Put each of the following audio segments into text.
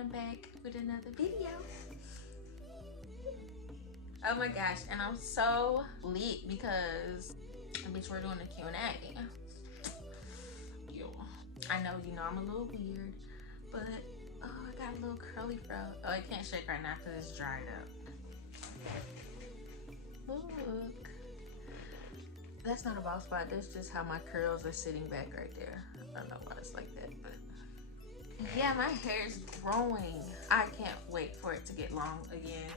I'm back with another video. Oh my gosh, and I'm so lit because bitch, we're doing a Q&A. Yo, I know, you know, I'm a little weird, but oh, I got a little curly fro. Oh, I can't shake right now because it's dried up. Look, that's not a bald spot. That's just how my curls are sitting back right there. I don't know why it's like that, but yeah, my hair is growing. I can't wait for it to get long again.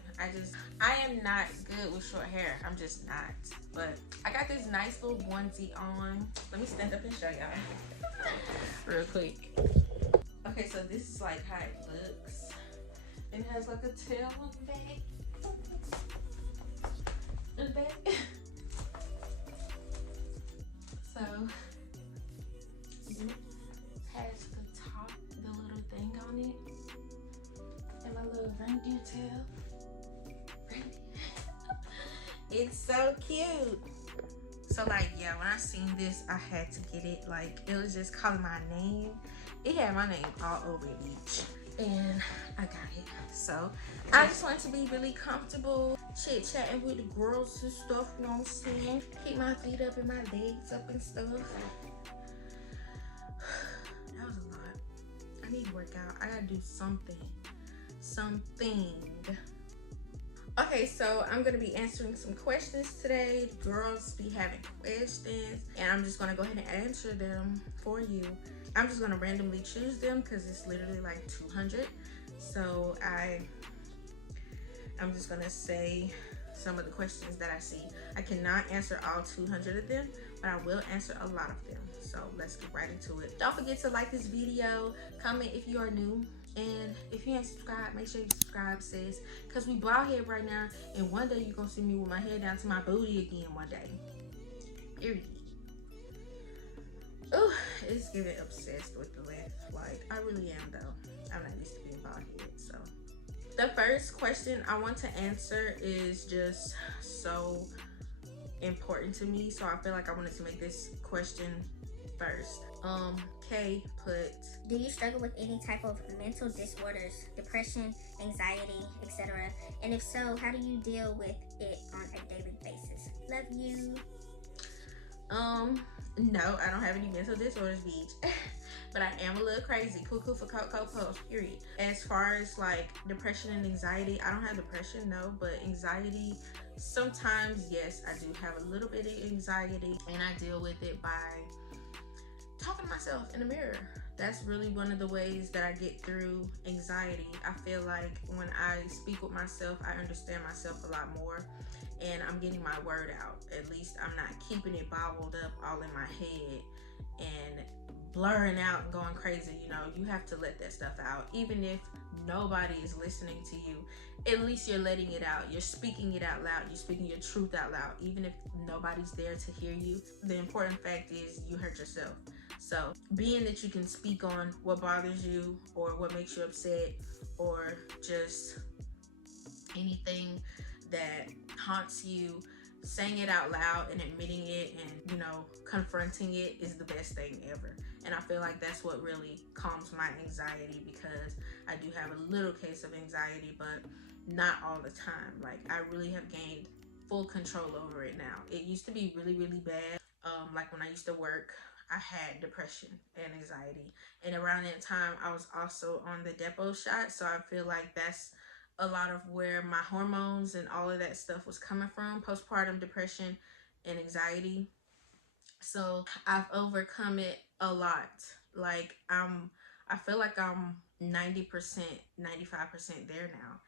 I am not good with short hair. I'm just not. But I got this nice little onesie on. Let me stand up and show y'all real quick. Okay, so this is like how it looks. It has like a tail on the back. In the back. So it has the top, the little thing on it, and my little reindeer tail. It's so cute. So like, yeah, when I seen this, I had to get it. Like, it was just calling my name. It had my name all over it, bitch. And I got it. So I just want to be really comfortable, chit-chatting with the girls and stuff, you know what I'm saying? Keep my feet up and my legs up and stuff. That was a lot. I need to work out. I gotta do something. Okay, so I'm gonna be answering some questions today. The girls be having questions, and I'm just gonna go ahead and answer them for you. I'm just gonna randomly choose them because it's literally like 200. So I'm just gonna say some of the questions that I see. I cannot answer all 200 of them, but I will answer a lot of them. So let's get right into it. Don't forget to like this video, comment if you are new, and if you ain't subscribed, make sure you subscribe, sis, because we bald head right now, and one day you're gonna see me with my hair down to my booty again one day. Period. Oh, it's getting obsessed with the length. Like, I really am though. I'm not used to being bald head. So the first question I want to answer is just so important to me, so I feel like I wanted to make this question first. Kay put, do you struggle with any type of mental disorders, depression, anxiety, etc.? And if so, how do you deal with it on a daily basis? Love you. No, I don't have any mental disorders, bitch. But I am a little crazy. Cuckoo for Coco Post, period. As far as like depression and anxiety, I don't have depression, no, but anxiety, sometimes, yes, I do have a little bit of anxiety, and I deal with it by talking to myself in the mirror. That's really one of the ways that I get through anxiety. I feel like when I speak with myself, I understand myself a lot more, and I'm getting my word out. At least I'm not keeping it bottled up all in my head and blurring out and going crazy. You know, you have to let that stuff out. Even if nobody is listening to you, at least you're letting it out. You're speaking it out loud. You're speaking your truth out loud. Even if nobody's there to hear you, the important fact is you hurt yourself. So being that you can speak on what bothers you or what makes you upset or just anything that haunts you, saying it out loud and admitting it and, you know, confronting it is the best thing ever. And I feel like that's what really calms my anxiety, because I do have a little case of anxiety, but not all the time. Like, I really have gained full control over it now. It used to be really, really bad. Like when I used to work, I had depression and anxiety. And around that time, I was also on the depot shot. So I feel like that's a lot of where my hormones and all of that stuff was coming from, postpartum depression and anxiety. So I've overcome it a lot. Like, I feel like I'm 90%, 95% there now.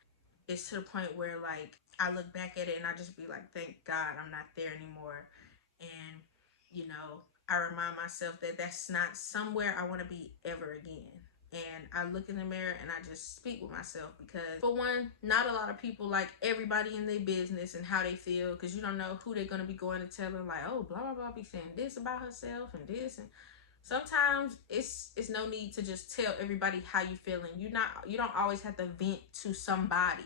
It's to the point where, like, I look back at it and I just be like, thank God I'm not there anymore. And, you know, I remind myself that that's not somewhere I want to be ever again. And I look in the mirror and I just speak with myself, because for one, not a lot of people like everybody in their business and how they feel, because you don't know who they're going to be going to tell them, like, oh, blah, blah, blah, be saying this about herself and this. And sometimes it's no need to just tell everybody how you feeling. You don't always have to vent to somebody.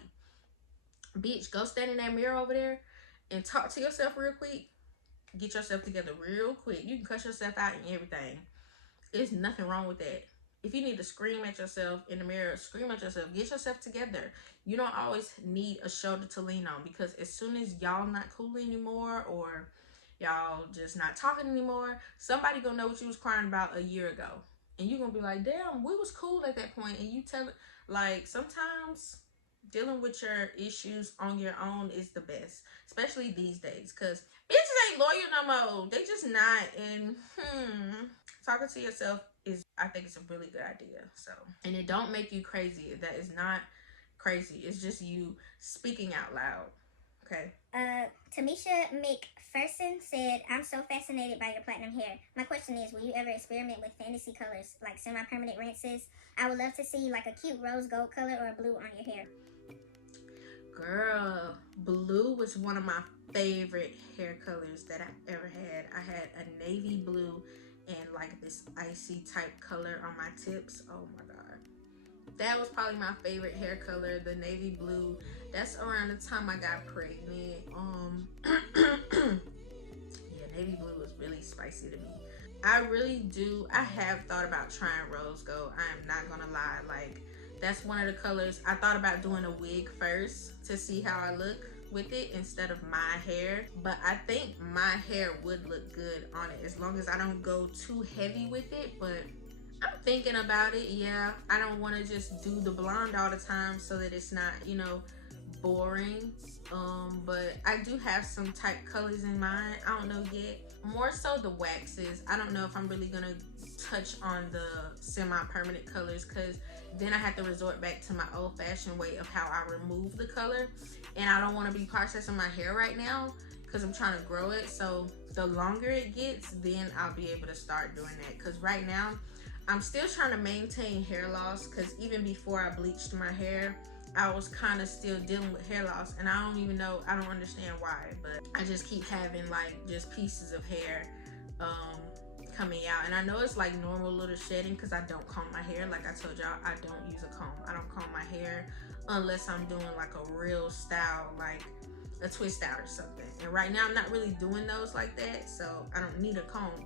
Bitch, go stand in that mirror over there and talk to yourself real quick. Get yourself together real quick. You can cuss yourself out and everything. There's nothing wrong with that. if you need to scream at yourself in the mirror, scream at yourself. Get yourself together. You don't always need a shoulder to lean on, because as soon as y'all not cool anymore, or y'all just not talking anymore, somebody gonna know what you was crying about a year ago. And you gonna be like, damn, we was cool at that point. And you tell it, like, sometimes dealing with your issues on your own is the best, especially these days, because bitches ain't loyal no more. They just not. And talking to yourself is, I think it's a really good idea. So, and it don't make you crazy. That is not crazy. It's just you speaking out loud. Okay. Tamisha McPherson said, I'm so fascinated by your platinum hair. My question is, will you ever experiment with fantasy colors like semi-permanent rinses? I would love to see like a cute rose gold color or blue on your hair. Girl, blue was one of my favorite hair colors that I ever had. I had a navy blue and like this icy type color on my tips. Oh my god. That was probably my favorite hair color, the navy blue. That's around the time I got pregnant. Yeah, navy blue was really spicy to me. I have thought about trying rose gold. I am not gonna lie. Like, that's one of the colors. I thought about doing a wig first to see how I look with it instead of my hair. But I think my hair would look good on it as long as I don't go too heavy with it. But I'm thinking about it. Yeah, I don't want to just do the blonde all the time so that it's not, boring. But I do have some type colors in mind. I don't know yet. More so the waxes. I don't know if I'm really gonna touch on the semi-permanent colors, because then I have to resort back to my old-fashioned way of how I remove the color, and I don't want to be processing my hair right now because I'm trying to grow it. So the longer it gets, then I'll be able to start doing that, because right now I'm still trying to maintain hair loss, because even before I bleached my hair, I was kind of still dealing with hair loss, and I don't understand why, but I just keep having like just pieces of hair coming out. And I know it's like normal little shedding because I don't comb my hair. Like I told y'all, I don't use a comb. I don't comb my hair unless I'm doing like a real style, like a twist out or something. And right now I'm not really doing those like that, so I don't need a comb.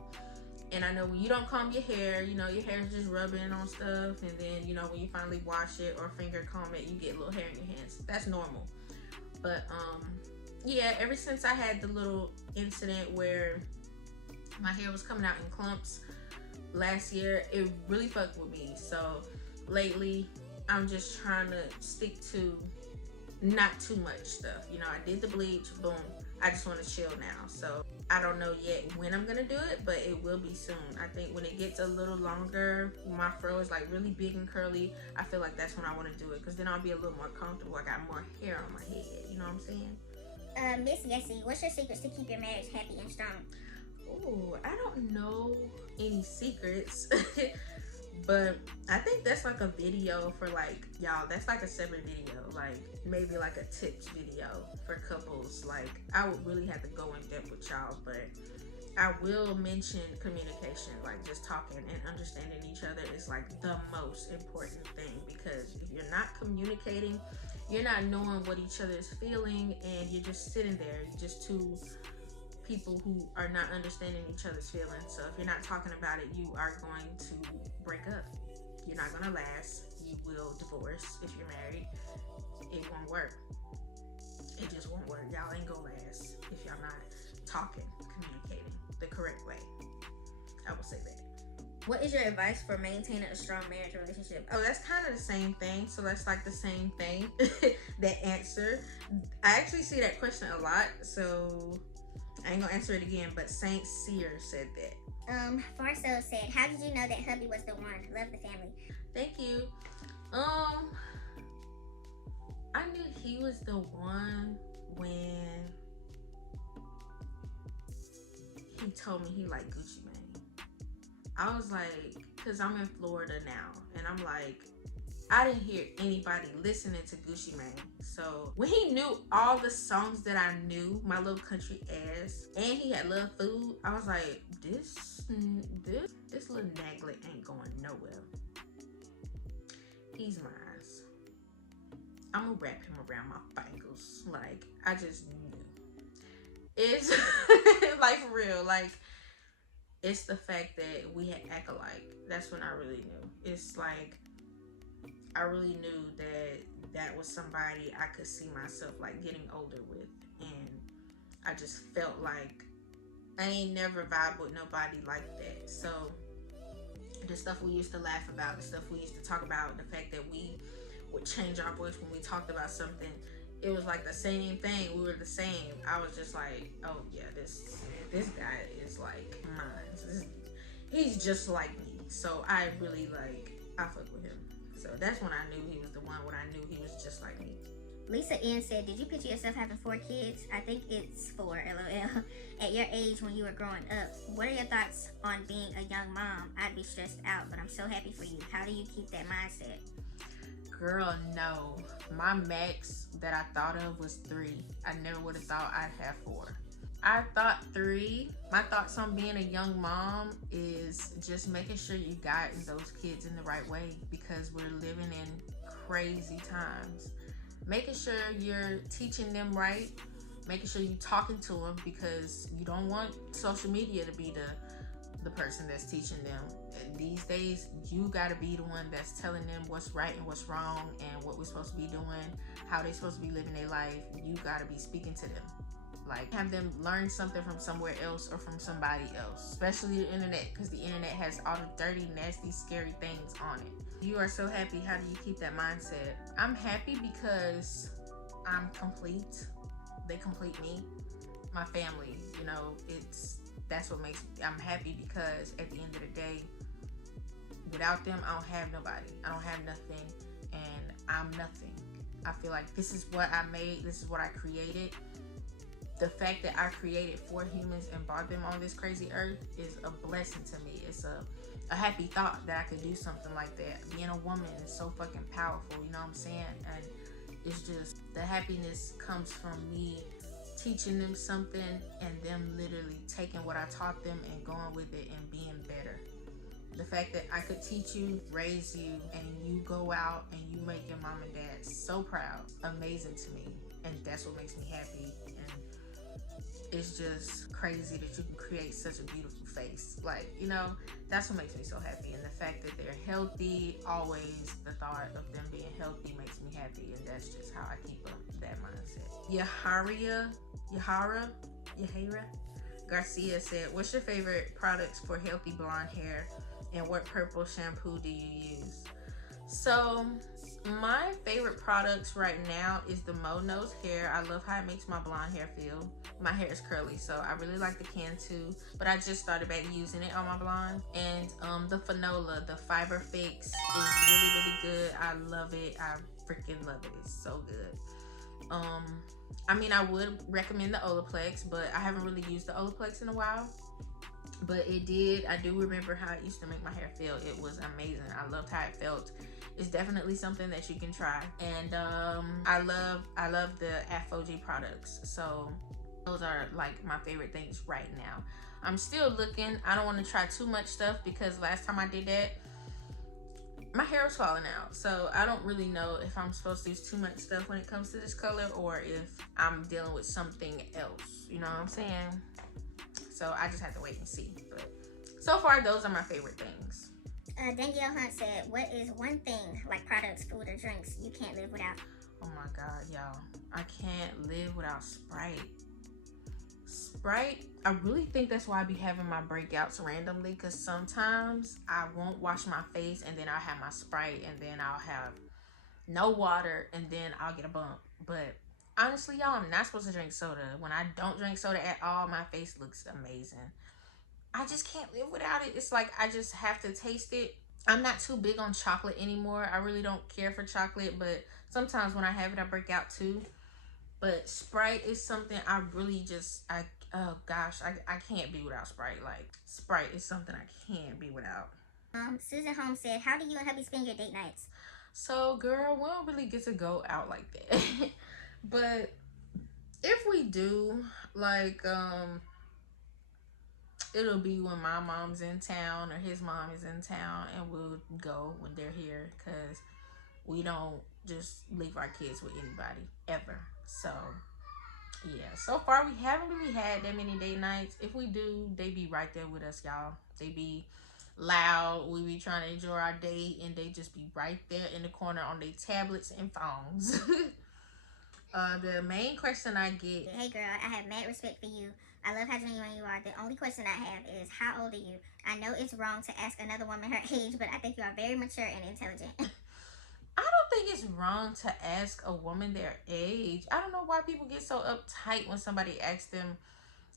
And I know when you don't comb your hair, your hair's just rubbing on stuff. And then, when you finally wash it or finger comb it, you get a little hair in your hands. That's normal. But, yeah, ever since I had the little incident where my hair was coming out in clumps last year, it really fucked with me. So lately, I'm just trying to stick to not too much stuff. I did the bleach, boom. I just want to chill now. So I don't know yet when I'm gonna do it, but it will be soon. I think when it gets a little longer, my fro is like really big and curly, I feel like that's when I want to do it, because then I'll be a little more comfortable. I got more hair on my head, you know what I'm saying? Miss Yessie, what's your secrets to keep your marriage happy and strong? Oh, I don't know any secrets. But I think that's like a video for like y'all. That's like a separate video, like maybe like a tips video for couples. Like I would really have to go in depth with y'all, but I will mention communication, like just talking and understanding each other is like the most important thing, because if you're not communicating, you're not knowing what each other is feeling, and you're just sitting there. You're just two people who are not understanding each other's feelings. So if you're not talking about it, you are going to break up. You're not going to last. You will divorce if you're married. It won't work. It just won't work. Y'all ain't gonna last if y'all not talking, communicating the correct way. I will say that. What is your advice for maintaining a strong marriage relationship? Oh, that's kind of the same thing. So that's like the same thing. That answer. I actually see that question a lot. So I ain't gonna answer it again, but Saint Seer said that. Farso said, how did you know that hubby was the one? Love the family. Thank you. I knew he was the one when he told me he liked Gucci Mane. I was like, cause I'm in Florida now, and I'm like, I didn't hear anybody listening to Gucci Mane. So when he knew all the songs that I knew, my little country ass, and he had Love Food, I was like, this little naglet ain't going nowhere. He's mine. I'm gonna wrap him around my fingers. Like, I just knew. It's like for real. Like, It's the fact that we had act alike. That's when I really knew. It's like I really knew that that was somebody I could see myself like getting older with, and I just felt like I ain't never vibe with nobody like that. So the stuff we used to laugh about, the stuff we used to talk about, the fact that we would change our voice when we talked about something, it was like the same thing. We were the same. I was just like, oh yeah, this guy is like mine. He's just like me. So I really like, I fuck with him. So that's when I knew he was the one. When I knew he was just like me. Lisa N said, did you picture yourself having 4 kids? I think it's 4, LOL. At your age when you were growing up, what are your thoughts on being a young mom? I'd be stressed out, but I'm so happy for you. How do you keep that mindset? Girl, no. My max that I thought of was 3. I never would have thought I'd have 4. I thought 3. My thoughts on being a young mom is just making sure you guide those kids in the right way, because we're living in crazy times. Making sure you're teaching them right, making sure you're talking to them, because you don't want social media to be the person that's teaching them. These days, you gotta be the one that's telling them what's right and what's wrong and what we're supposed to be doing, how they're supposed to be living their life. You gotta be speaking to them. Like, have them learn something from somewhere else or from somebody else, especially the internet, because the internet has all the dirty, nasty, scary things on it. You are so happy. How do you keep that mindset? I'm happy because I'm complete. They complete me. My family, you know, that's what makes me, I'm happy, because at the end of the day, without them, I don't have nobody. I don't have nothing, and I'm nothing. I feel like this is what I made. This is what I created. The fact that I created 4 humans and brought them on this crazy earth is a blessing to me. It's a happy thought that I could do something like that. Being a woman is so fucking powerful, you know what I'm saying? And it's just, the happiness comes from me teaching them something and them literally taking what I taught them and going with it and being better. The fact that I could teach you, raise you, and you go out and you make your mom and dad so proud, amazing to me. And that's what makes me happy. It's just crazy that you can create such a beautiful face. Like, you know, that's what makes me so happy. And the fact that they're healthy, always the thought of them being healthy makes me happy. And that's just how I keep up that mindset. Yahara Garcia said, what's your favorite products for healthy blonde hair, and what purple shampoo do you use? So my favorite products right now is the Mo Nose Hair. I love how it makes my blonde hair feel. My hair is curly, so I really like the Cantu, but I just started back using it on my blonde. And the Fanola, the Fiber Fix, is really, really good. I love it. I freaking love it. It's so good. I mean, I would recommend the Olaplex, but I haven't really used the Olaplex in a while. But I do remember how it used to make my hair feel. It was amazing. I loved how it felt. It's definitely something that you can try. And I love the ApHogee products. So those are like my favorite things right now. I'm still looking. I don't want to try too much stuff, because last time I did that, my hair was falling out. So I don't really know if I'm supposed to use too much stuff when it comes to this color, or if I'm dealing with something else. You know what I'm saying? So I just have to wait and see. But so far, those are my favorite things. Danielle Hunt said, what is one thing, like products, food, or drinks, you can't live without? Oh my God, y'all. I can't live without Sprite. Sprite, I really think that's why I be having my breakouts randomly, because sometimes I won't wash my face and then I'll have my Sprite, and then I'll have no water and then I'll get a bump. But honestly, y'all, I'm not supposed to drink soda. When I don't drink soda at all, my face looks amazing. I just can't live without it. It's like I just have to taste it. I'm not too big on chocolate anymore. I really don't care for chocolate, but sometimes when I have it, I break out too. But Sprite is something I really just, oh gosh, I can't be without Sprite. Like, Sprite is something I can't be without. Susan Holmes said, how do you and hubby spend your date nights? So, girl, we don't really get to go out like that. But if we do, like, it'll be when my mom's in town or his mom is in town, and we'll go when they're here, because we don't just leave our kids with anybody ever. So Yeah, so far we haven't really had that many date nights. If we do, they be right there with us, y'all. They be loud. We be trying to enjoy our date, and they just be right there in the corner on their tablets and phones. The main question I get: Hey girl, I have mad respect for you. I love how genuine you are. The only question I have is, how old are you? I know it's wrong to ask another woman her age, but I think you are very mature and intelligent. I don't think it's wrong to ask a woman their age. I don't know why people get so uptight when somebody asks them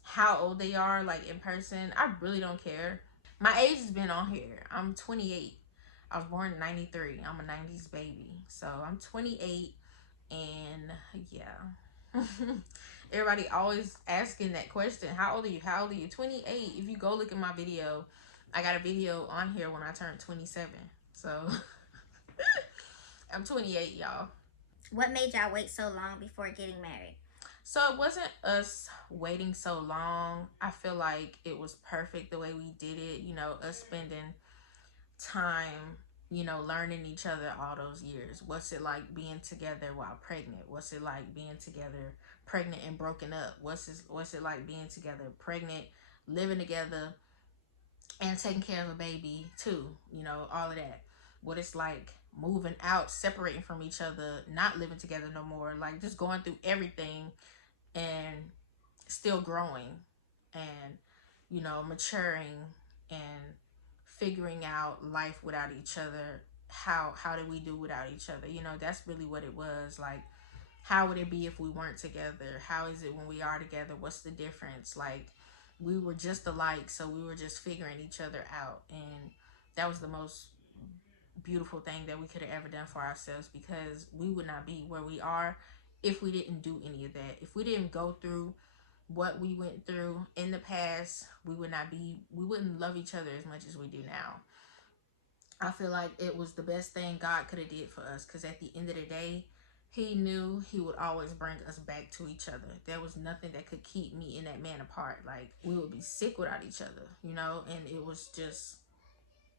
how old they are, like in person. I really don't care. My age has been on here. I'm 28. I was born in 93. I'm a 90s baby. So I'm 28, and yeah. Everybody always asking that question. How old are you? How old are you? 28. If you go look at my video, I got a video on here when I turned 27. So I'm 28, y'all. What made y'all wait so long before getting married? So it wasn't us waiting so long. I feel like it was perfect the way we did it. You know, us spending time, you know, learning each other all those years. What's it like being together while pregnant? What's it like being together pregnant and broken up? What's it like being together pregnant, living together, and taking care of a baby too? You know, all of that. What it's like moving out, separating from each other, not living together no more, like just going through everything and still growing and, you know, maturing and figuring out life without each other. How did we do without each other? You know, that's really what it was. Like, how would it be if we weren't together? How is it when we are together? What's the difference? Like, we were just alike, so we were just figuring each other out, and that was the most beautiful thing that we could have ever done for ourselves, because we would not be where we are if we didn't do any of that. If we didn't go through what we went through in the past, we wouldn't love each other as much as we do now. I feel like it was the best thing God could have did for us, because at the end of the day, he knew he would always bring us back to each other. There was nothing that could keep me and that man apart. Like, we would be sick without each other, you know? And it was just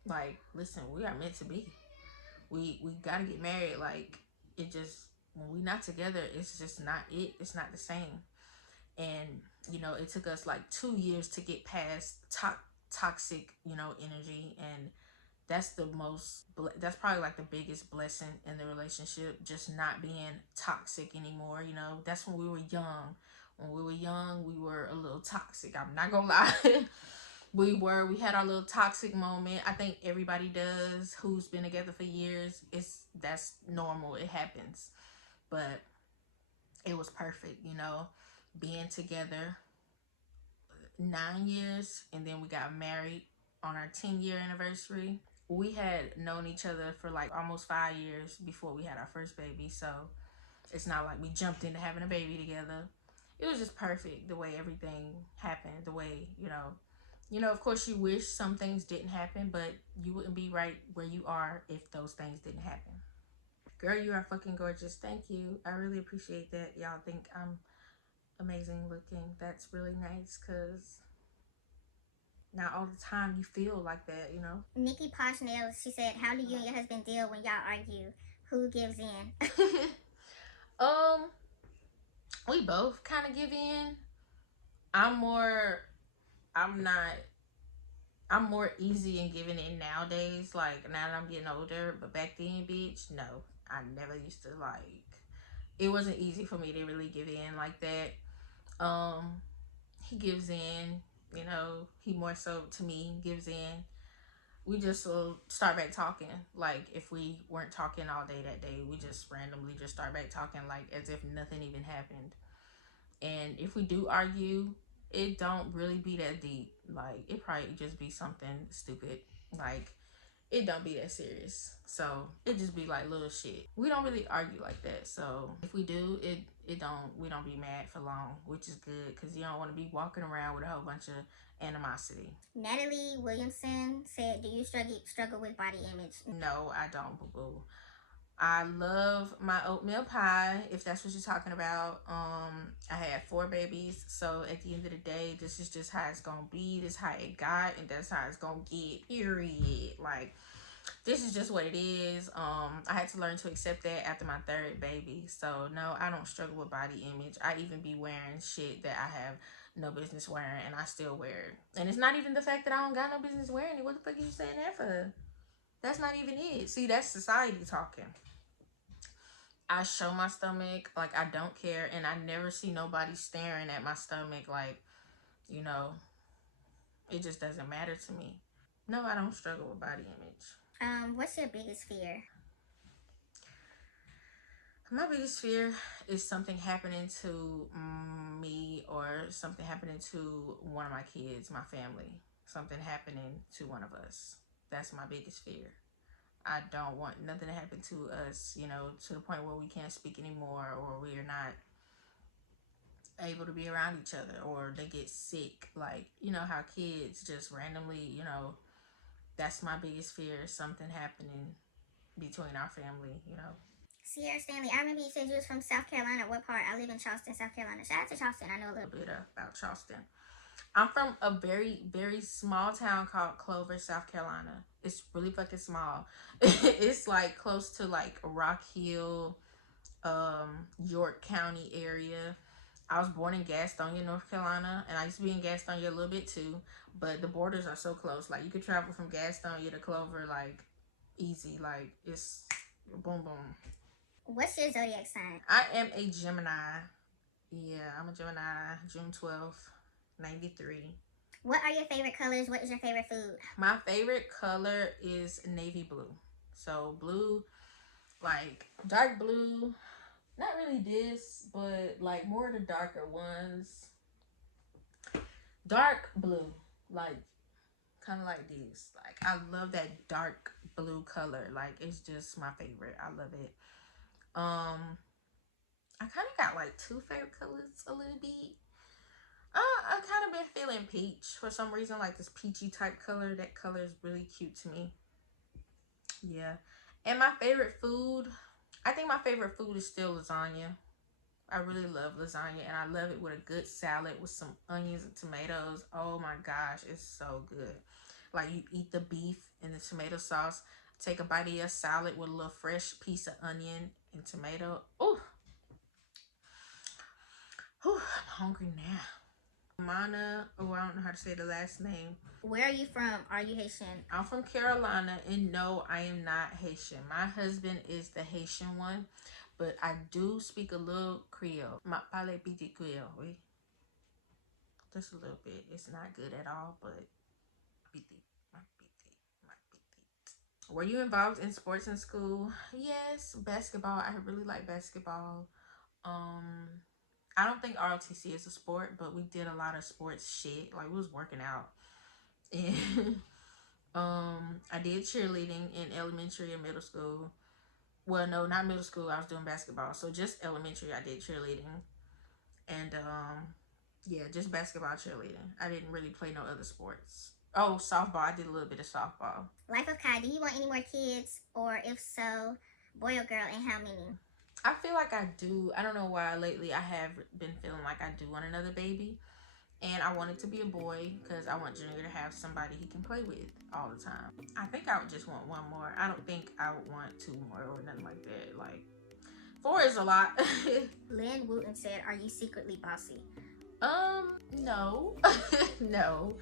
like, listen, we are meant to be. We gotta get married. Like, it just, when we not together, it's just not it. It's not the same. And, you know, it took us like 2 years to get past toxic, you know, energy. And that's probably like the biggest blessing in the relationship, just not being toxic anymore. You know, that's when we were young. When we were young, we were a little toxic, I'm not gonna lie. We had our little toxic moment. I think everybody does who's been together for years. That's normal, it happens. But it was perfect, you know, being together 9 years, and then we got married on our 10-year anniversary. We had known each other for like almost 5 years before we had our first baby, so it's not like we jumped into having a baby together. It was just perfect the way everything happened. The way, of course, you wish some things didn't happen, but you wouldn't be right where you are if those things didn't happen. Girl, you are fucking gorgeous. Thank you. I really appreciate that. Y'all think I'm amazing looking. That's really nice, because not all the time you feel like that, you know? Nikki Poshnell, she said, how do you and your husband deal when y'all argue? Who gives in? um, we both kind of give in. I'm not I'm more easy in giving in nowadays, like now that I'm getting older. But back then, bitch, no, I never used to, like, it wasn't easy for me to really give in like that. He gives in, he more so to me gives in. We just will start back talking. Like, if we weren't talking all day that day, we just randomly just start back talking, like as if nothing even happened. And if we do argue, it don't really be that deep. Like, it probably just be something stupid. Like, it don't be that serious. So it just be like little shit. We don't really argue like that. So if we do, we don't be mad for long, which is good, because you don't want to be walking around with a whole bunch of animosity. Natalie Williamson said, do you struggle with body image? No, I don't, boo-boo. I love my oatmeal pie, if that's what you're talking about. I had 4 babies, so at the end of the day, this is just how it's gonna be. This is how it got, and that's how it's gonna get, period. Like, this is just what it is. I had to learn to accept that after my third baby. So no, I don't struggle with body image. I even be wearing shit that I have no business wearing, and I still wear it. And it's not even the fact that I don't got no business wearing it. What the fuck are you saying that for? That's not even it. See, that's society talking. I show my stomach, like I don't care, and I never see nobody staring at my stomach, like, you know, it just doesn't matter to me. No, I don't struggle with body image. What's your biggest fear? My biggest fear is something happening to me, or something happening to one of my kids, my family. Something happening to one of us. That's my biggest fear. I don't want nothing to happen to us, you know, to the point where we can't speak anymore, or we are not able to be around each other, or they get sick. Like, you know how kids just randomly, you know, that's my biggest fear, something happening between our family, you know. Sierra Stanley, I remember you said you was from South Carolina. What part? I live in Charleston, South Carolina. Shout out to Charleston. I know a little bit about Charleston. I'm from a very, very small town called Clover, South Carolina. It's really fucking small. It's like close to like Rock Hill, York County area. I was born in Gastonia, North Carolina, and I used to be in Gastonia a little bit too, but the borders are so close. Like, you could travel from Gastonia to Clover, like, easy. Like, it's boom, boom. What's your zodiac sign? I am a Gemini. Yeah, I'm a Gemini, June 12th, 93. What are your favorite colors? What is your favorite food? My favorite color is navy blue. So blue, like dark blue, not really this, but like more of the darker ones. Dark blue, like kind of like this. Like, I love that dark blue color. Like, it's just my favorite. I love it. I kind of got like two favorite colors a little bit. I kind of been feeling peach for some reason, like this peachy type color. That color is really cute to me. Yeah. And my favorite food, I think my favorite food is still lasagna. I really love lasagna, and I love it with a good salad with some onions and tomatoes. Oh my gosh, it's so good. Like, you eat the beef and the tomato sauce, take a bite of your salad with a little fresh piece of onion and tomato. Ooh. Ooh, I'm hungry now. Mana, oh, I don't know how to say the last name. Where are you from? Are you Haitian? I'm from Carolina, and no, I am not Haitian. My husband is the Haitian one, but I do speak a little Creole. Ma parle petit Creole, oui. Just a little bit. It's not good at all, but petit, my petit. Were you involved in sports in school? Yes, basketball. I really like basketball. I don't think ROTC is a sport, but we did a lot of sports shit. Like, we was working out. And I did cheerleading in elementary and middle school. Well, no, not middle school. I was doing basketball. So just elementary, I did cheerleading. And yeah, just basketball, cheerleading. I didn't really play no other sports. Oh, softball. I did a little bit of softball. Life of Kai, do you want any more kids? Or if so, boy or girl, and how many? I feel like I do. I don't know why lately I have been feeling like I do want another baby. And I want it to be a boy because I want Junior to have somebody he can play with all the time. I think I would just want one more. I don't think I would want two more or nothing like that. Like, 4 is a lot. Lynn Wooten said, are you secretly bossy? No. No.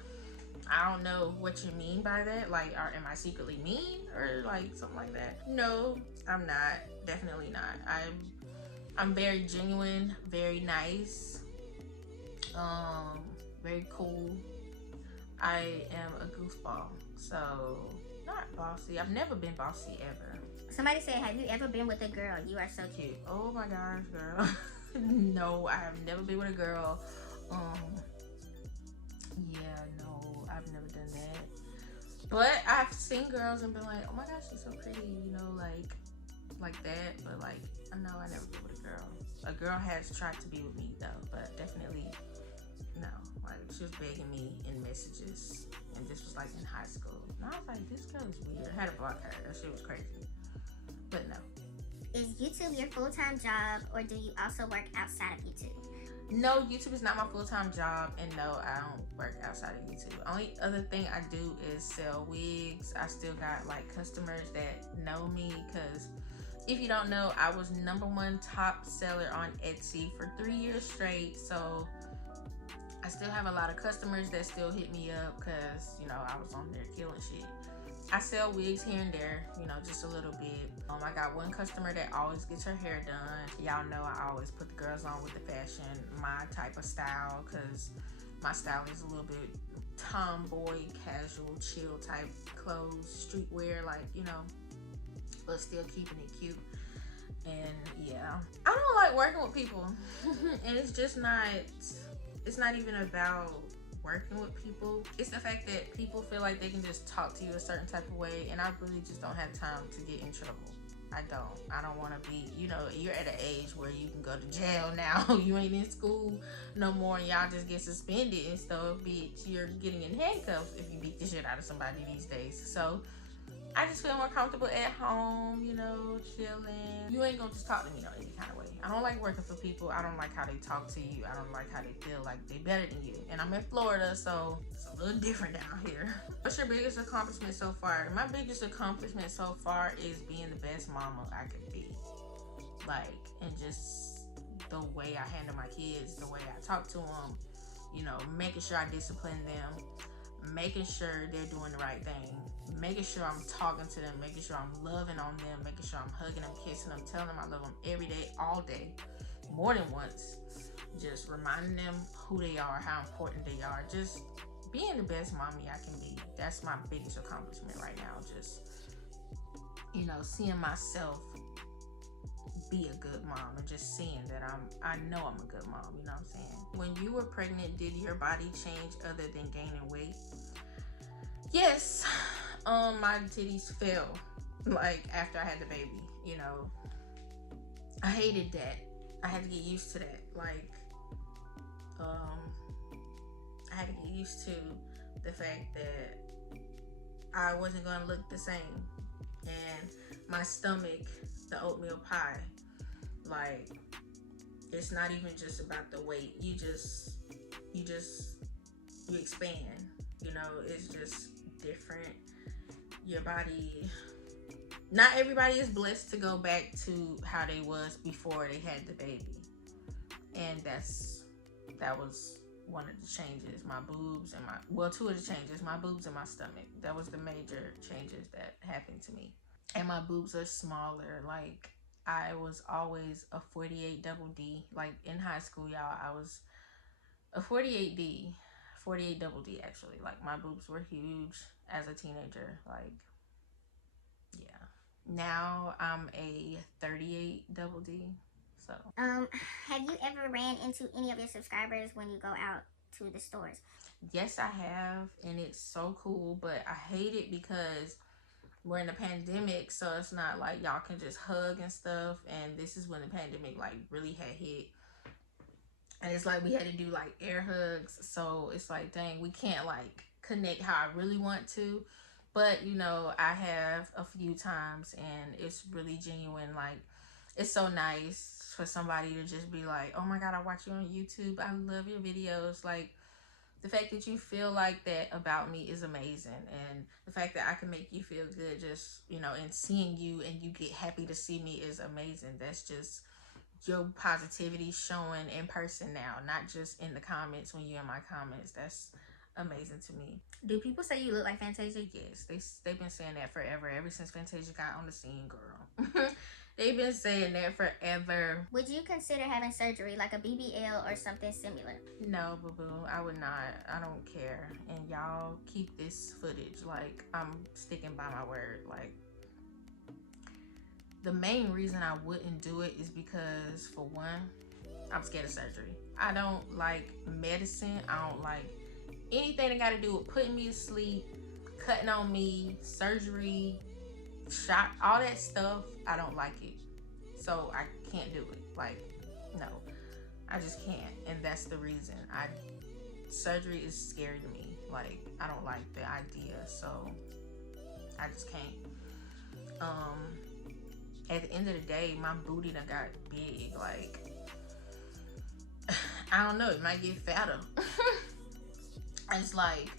I don't know what you mean by that. Like, am I secretly mean or like something like that? No, I'm not. Definitely not. I'm very genuine, very nice, very cool. I am a goofball, so not bossy. I've never been bossy ever. Somebody said, have you ever been with a girl? You are so cute. Oh my gosh, girl. No, I have never been with a girl. Yeah, no, I've never done that. But I've seen girls and been like, oh my gosh, she's so pretty, you know, like that. But like, no, I never been with a girl. A girl has tried to be with me though, but definitely no. Like, she was begging me in messages, and this was like in high school. And I was like, this girl is weird. I had to block her. That shit was crazy. But no. Is YouTube your full-time job, or do you also work outside of YouTube? No, YouTube is not my full-time job, and no, I don't work outside of YouTube. Only other thing I do is sell wigs. I still got like customers that know me, because if you don't know, I was #1 top seller on Etsy for 3 years straight. So I still have a lot of customers that still hit me up because, you know, I was on there killing shit. I sell wigs here and there, you know, just a little bit. I got one customer that always gets her hair done. Y'all know I always put the girls on with the fashion, my type of style, because my style is a little bit tomboy, casual, chill type clothes, streetwear, like, you know, but still keeping it cute. And yeah, I don't like working with people. And it's just not, it's not even about working with people. It's the fact that people feel like they can just talk to you a certain type of way, and I really just don't have time to get in trouble. I don't want to be, you know, you're at an age where you can go to jail now. You ain't in school no more, and y'all just get suspended and stuff. Bitch, you're getting in handcuffs if you beat the shit out of somebody these days. So I just feel more comfortable at home, you know, chilling. You ain't gonna just talk to me any kind of way. I don't like working for people. I don't like how they talk to you. I don't like how they feel like they better than you. And I'm in Florida, so it's a little different down here. What's your biggest accomplishment so far? My biggest accomplishment so far is being the best mama I could be. Like, and just the way I handle my kids, the way I talk to them, you know, making sure I discipline them, making sure they're doing the right thing, making sure I'm talking to them, making sure I'm loving on them, making sure I'm hugging them, kissing them, telling them I love them every day, all day, more than once. Just reminding them who they are, how important they are, just being the best mommy I can be. That's my biggest accomplishment right now. Just, you know, seeing myself be a good mom, and just seeing that I know I'm a good mom, you know what I'm saying? When you were pregnant, did your body change other than gaining weight? Yes. My titties fell, like, after I had the baby, you know. I hated that. I had to get used to that. Like, I had to get used to the fact that I wasn't gonna look the same. And my stomach, the oatmeal pie, like, it's not even just about the weight. You expand, you know. It's just different. Your body, not everybody is blessed to go back to how they was before they had the baby. And that was one of the changes. My boobs and two of the changes, my boobs and my stomach. That was the major changes that happened to me. And my boobs are smaller. Like, I was always a 48 double D. Like, in high school, y'all, I was a 48D, 48 double D actually. Like, my boobs were huge as a teenager. Like, yeah. Now I'm a 38 double D. So have you ever ran into any of your subscribers when you go out to the stores? Yes, I have, and it's so cool, but I hate it because we're in a pandemic, so it's not like y'all can just hug and stuff. And this is when the pandemic like really had hit, and it's like we had to do like air hugs. So it's like, dang, we can't like connect how I really want to. But, you know, I have a few times, and it's really genuine. Like, it's so nice for somebody to just be like, oh my God, I watch you on YouTube. I love your videos. Like, the fact that you feel like that about me is amazing. And the fact that I can make you feel good just, you know, and seeing you and you get happy to see me is amazing. That's just your positivity showing in person now, not just in the comments when you're in my comments. That's amazing to me. Do people say you look like Fantasia? Yes, they've been saying that forever, ever since Fantasia got on the scene, girl. They've been saying that forever. Would you consider having surgery, like a BBL or something similar? No, boo-boo, I would not. I don't care. And y'all keep this footage. Like, I'm sticking by my word. Like, the main reason I wouldn't do it is because, for one, I'm scared of surgery. I don't like medicine. I don't like anything that got to do with putting me to sleep, cutting on me, surgery, shot, all that stuff. I don't like it. So I can't do it. Like, no, I just can't. And that's the reason. Surgery is scary to me. Like, I don't like the idea. So I just can't. At the end of the day, my booty done got big. Like, I don't know, it might get fatter. It's like,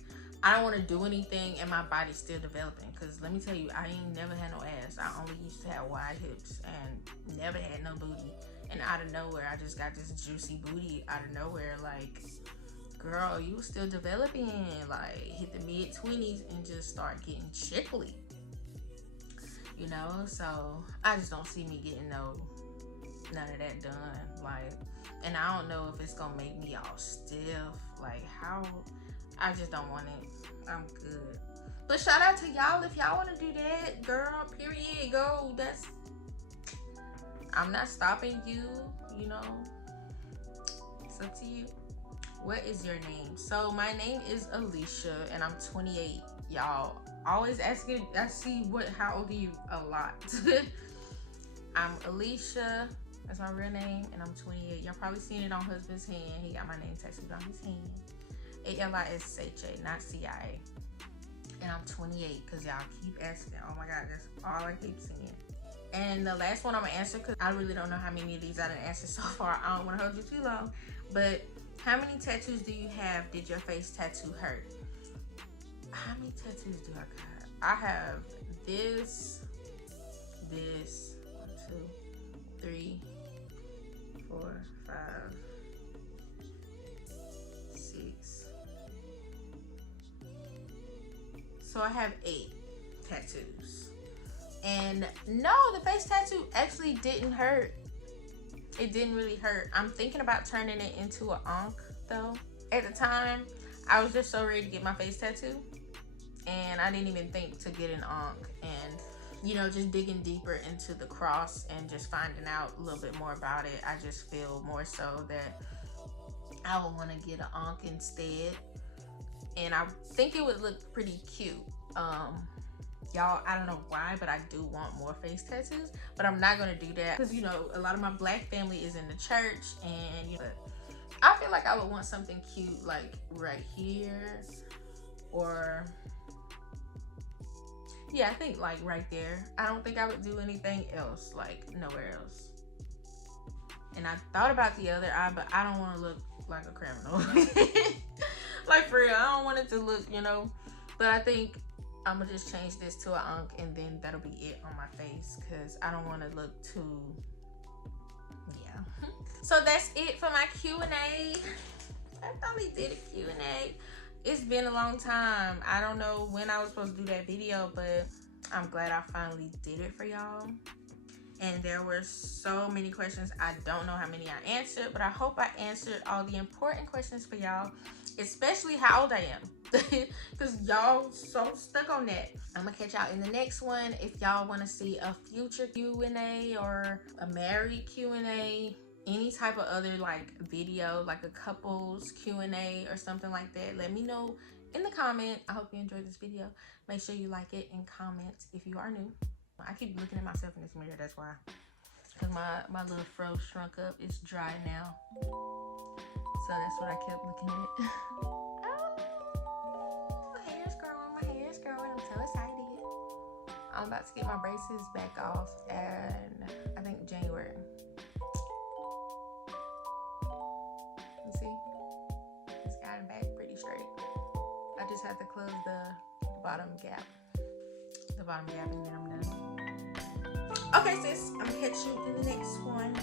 I don't want to do anything and my body's still developing. Because let me tell you, I ain't never had no ass. I only used to have wide hips and never had no booty. And out of nowhere, I just got this juicy booty out of nowhere. Like, girl, you still developing. Like, hit the mid-20s and just start getting chickly. You know? So, I just don't see me getting none of that done. Like, and I don't know if it's gonna make me all stiff. Like, how? I just don't want it. I'm good. But shout out to y'all if y'all want to do that, girl. Period. Go. I'm not stopping you. You know, it's up to you. What is your name? So my name is Alicia, and I'm 28. Y'all always asking. I see how old are you a lot. I'm Alicia. That's my real name, and I'm 28. Y'all probably seen it on husband's hand. He got my name tattooed on his hand. ALISHA, not CIA. And I'm 28 because y'all keep asking. Oh my God, that's all I keep seeing. And the last one I'm gonna answer, because I really don't know how many of these I done answered so far. I don't want to hold you too long. But how many tattoos do you have? Did your face tattoo hurt? How many tattoos do I got? I have this, 1, 2, 3, 4, 5, 6. So I have 8 tattoos. And no, the face tattoo actually didn't hurt. It didn't really hurt. I'm thinking about turning it into an ankh though. At the time, I was just so ready to get my face tattoo. And I didn't even think to get an ankh. And, you know, just digging deeper into the cross and just finding out a little bit more about it, I just feel more so that I would want to get an ankh instead. And I think it would look pretty cute. Y'all, I don't know why, but I do want more face tattoos, but I'm not gonna do that because, you know, a lot of my black family is in the church, and, you know, I feel like I would want something cute like right here, or yeah, I think like right there. I don't think I would do anything else, like nowhere else. And I thought about the other eye, but I don't want to look like a criminal. Like, for real, I don't want it to look, you know, but I think I'm gonna just change this to an ankh, and then that'll be it on my face, because I don't want to look too, yeah. So that's it for my Q&A. I finally did a Q&A. It's been a long time. I don't know when I was supposed to do that video, but I'm glad I finally did it for y'all. And there were so many questions. I don't know how many I answered, but I hope I answered all the important questions for y'all, especially how old I am. Because y'all so stuck on that. I'm gonna catch y'all in the next one. If y'all want to see a future Q&A or a married Q&A, any type of other like video, like a couples Q&A or something like that, let me know in the comment. I hope you enjoyed this video. Make sure you like it and comment if you are new. I keep looking at myself in this mirror, that's why. Because my little fro shrunk up. It's dry now. So that's what I kept looking at. My hair's growing. I'm so excited. I'm about to get my braces back off in, I think, January. You see? It's got it back pretty straight. I just have to close the bottom gap. And then I'm done. Okay, sis, I'm gonna catch you in the next one.